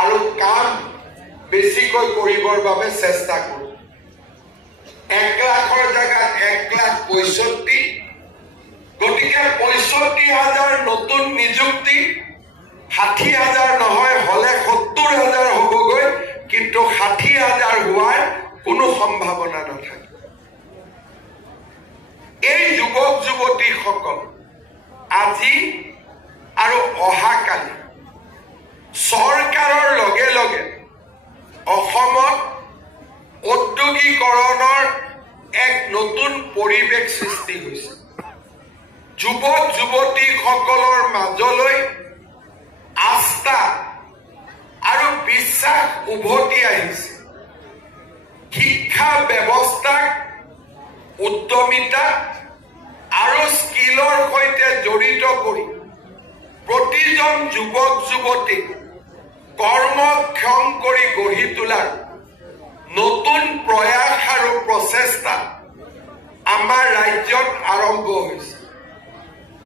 আৰু কাম বেছিকৈ কৰিবৰ বাবে চেষ্টা কৰোঁ। 1 লাখৰ জেগাত 1,65,000, গতিকে 65,000 নতুন নিযুক্তি, 60,000 নহয় হলে 70,000 হ'বগৈ, কিন্তু 60,000 হোৱাৰ কোনো সম্ভাৱনা নাথাকে। এই যুৱক যুৱতীসকল আজি আৰু অহাকালি চৰকাৰৰ লগে লগে অসমত ঔদ্যোগিকৰণৰ এক নতুন পৰিৱেশ সৃষ্টি হৈছে। যুৱক যুৱতীসকলৰ মাজলৈ আস্থা আৰু বিশ্বাস উভতি আহিছে। শিক্ষা ব্যৱস্থাক উদ্যমিতা আৰু স্কিলৰ সৈতে জড়িত কৰি প্ৰতিজন যুৱক যুৱতীক কৰ্মক্ষম কৰি গঢ়ি তোলাৰ নতুন প্ৰয়াস আৰু প্ৰচেষ্টা আমাৰ ৰাজ্যত আৰম্ভ হৈছে।